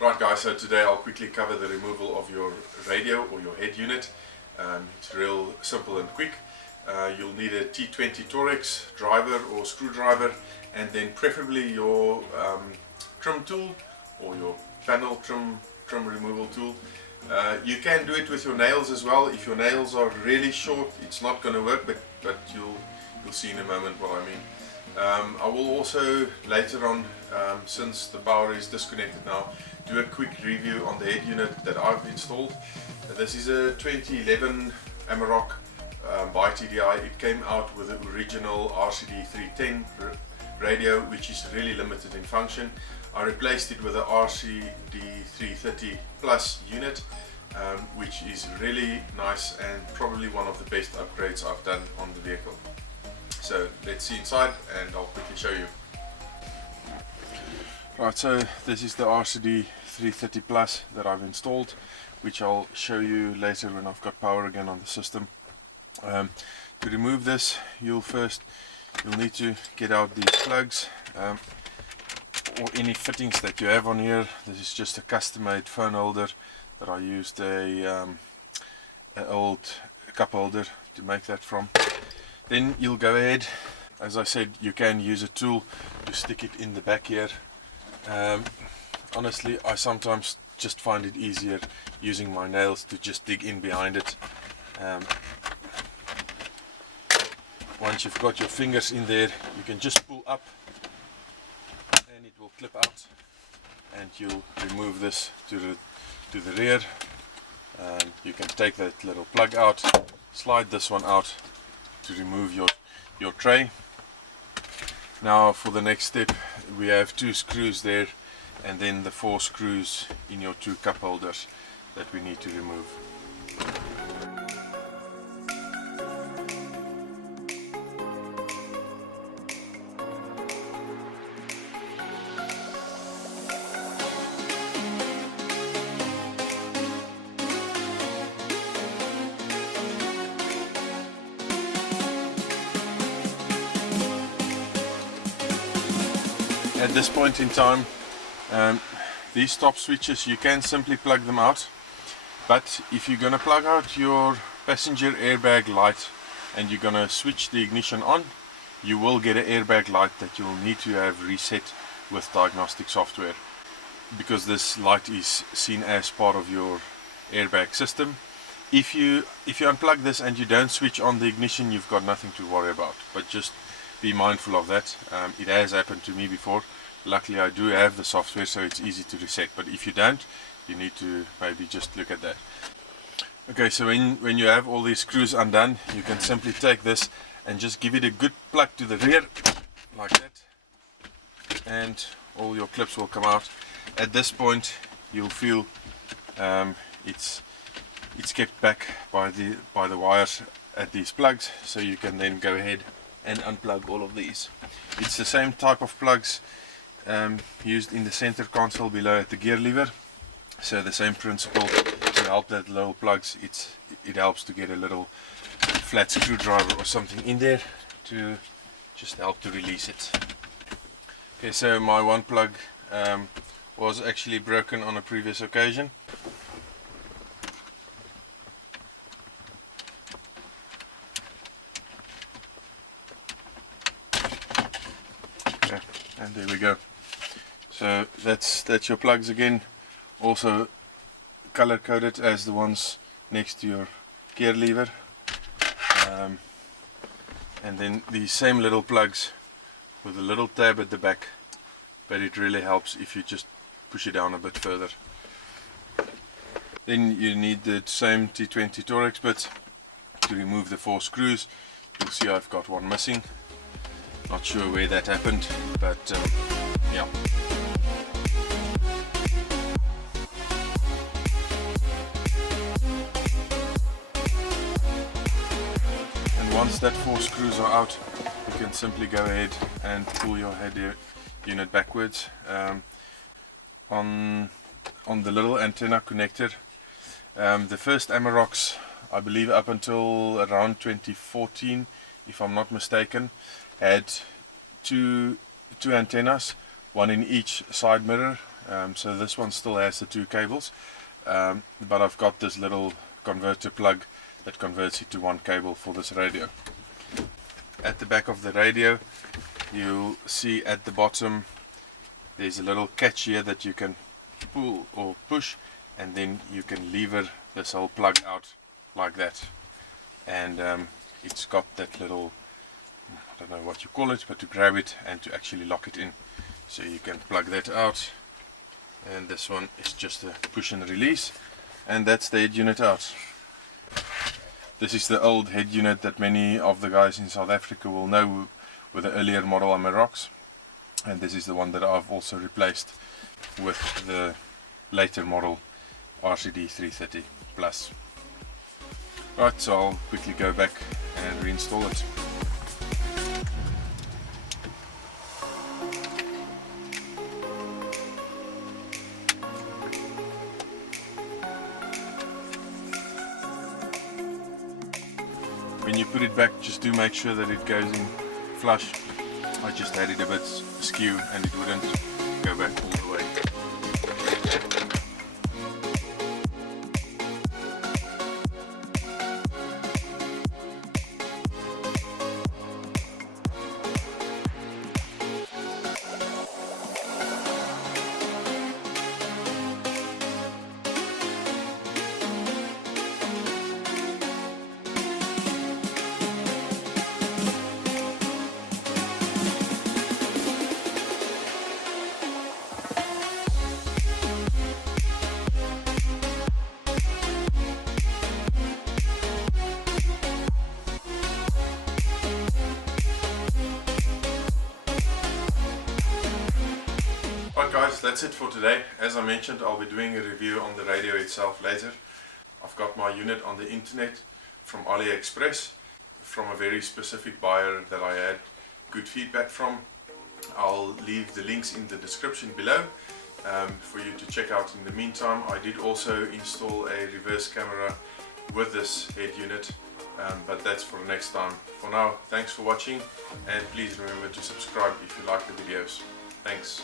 Right guys, so today I'll quickly cover the removal of your radio or your head unit. It's real simple and quick. You'll need a T20 Torex driver or screwdriver, and then preferably your trim tool or your panel trim removal tool. You can do it with your nails as well. If your nails are really short, it's not going to work, but you'll see in a moment what I mean. I will also later on, since the power is disconnected now, do a quick review on the head unit that I've installed. This is a 2011 Amarok by TDI. It came out with the original RCD 310 radio, which is really limited in function. I replaced it with a RCD 330 Plus unit, which is really nice and probably one of the best upgrades I've done on the vehicle. So let's see inside and I'll quickly show you. Right, so this is the RCD 330 Plus that I've installed, which I'll show you later when I've got power again on the system. To remove this, you'll need to get out these plugs or any fittings that you have on here. This is just a custom-made phone holder that I used an old cup holder to make that from. Then you'll go ahead, as I said, you can use a tool to stick it in the back here. Honestly, I sometimes just find it easier using my nails to just dig in behind it. Once you've got your fingers in there, you can just pull up and it will clip out, and you'll remove this to the rear. You can take that little plug out, slide this one out to remove your tray. Now for the next step, we have 2 screws there, and then the 4 screws in your 2 cup holders that we need to remove. At this point in time, these stop switches, you can simply plug them out, but if you're going to plug out your passenger airbag light and you're going to switch the ignition on, you will get an airbag light that you'll need to have reset with diagnostic software, because this light is seen as part of your airbag system. If you unplug this and you don't switch on the ignition, you've got nothing to worry about, but just be mindful of that. It has happened to me before. Luckily I do have the software, so it's easy to reset, but if you don't, you need to maybe just look at that. Okay, so when you have all these screws undone, you can simply take this and just give it a good plug to the rear like that, and all your clips will come out. At this point you'll feel it's kept back by the wires at these plugs, so you can then go ahead and unplug all of these. It's the same type of plugs used in the center console below at the gear lever, so the same principle. To help that little plugs, it helps to get a little flat screwdriver or something in there to just help to release it. Okay, so my one plug was actually broken on a previous occasion. Okay, and there we go. So that's your plugs again, also color coded as the ones next to your gear lever, and then these same little plugs with a little tab at the back, but it really helps if you just push it down a bit further. Then you need the same T20 Torex bit to remove the 4 screws. You'll see I've got one missing, not sure where that happened, but yeah. Once that 4 screws are out, you can simply go ahead and pull your head unit backwards. On the little antenna connector, the first Amaroks, I believe up until around 2014, if I'm not mistaken, had two antennas, one in each side mirror, So this one still has the 2 cables, but I've got this little converter plug that converts it to 1 cable for this radio. At the back of the radio, you'll see at the bottom there's a little catch here that you can pull or push, and then you can lever this whole plug out like that, and it's got that little, I don't know what you call it, but to grab it and to actually lock it in. So you can plug that out, and this one is just a push and release, and that's the head unit out. This is the old head unit that many of the guys in South Africa will know with the earlier model Amaroks, and this is the one that I've also replaced with the later model RCD 330 Plus. Right, so I'll quickly go back and reinstall it. When you put it back, just do make sure that it goes in flush. I just had it a bit askew and it wouldn't go back all the way. Right guys, that's it for today. As I mentioned, I'll be doing a review on the radio itself later. I've got my unit on the internet from AliExpress from a very specific buyer that I had good feedback from. I'll leave the links in the description below for you to check out. In the meantime, I did also install a reverse camera with this head unit, but that's for next time. For now, thanks for watching, and please remember to subscribe if you like the videos. Thanks.